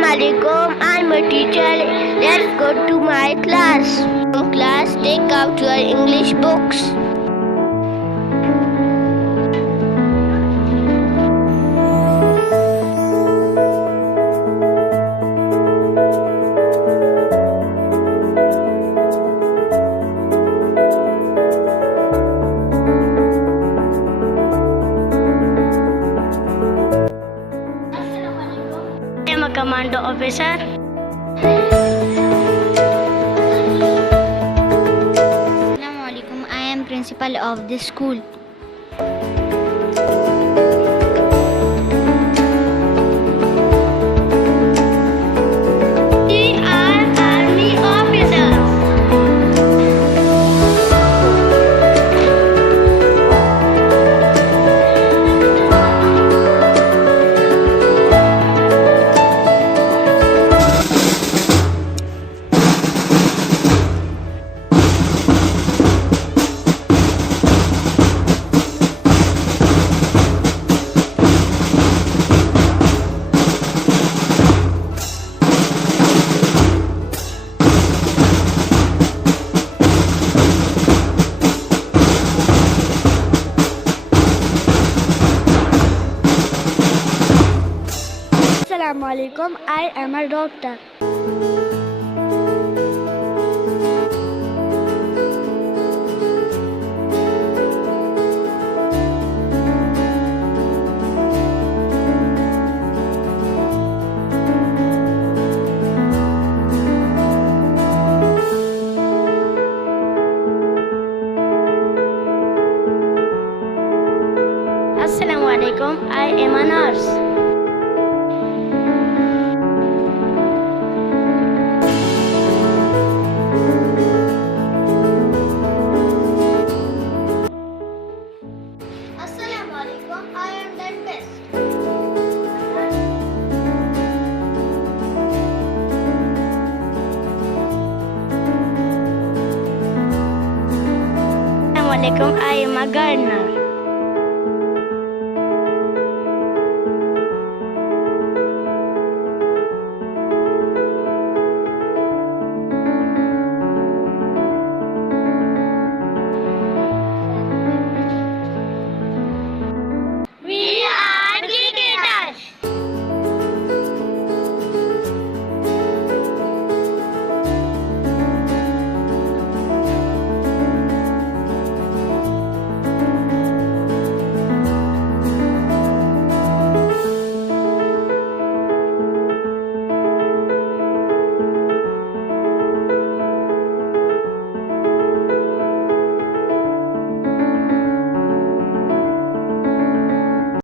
Assalamualaikum. I'm a teacher. Let's go to my class. Class, take out your English books. I am a commando officer. Assalamualaikum. I am principal of this school. We are army officers. Assalamualaikum. I am a doctor. Assalamualaikum. I am a nurse. Assalamualaikum. I am dentist. Assalamualaikum. I am a gardener.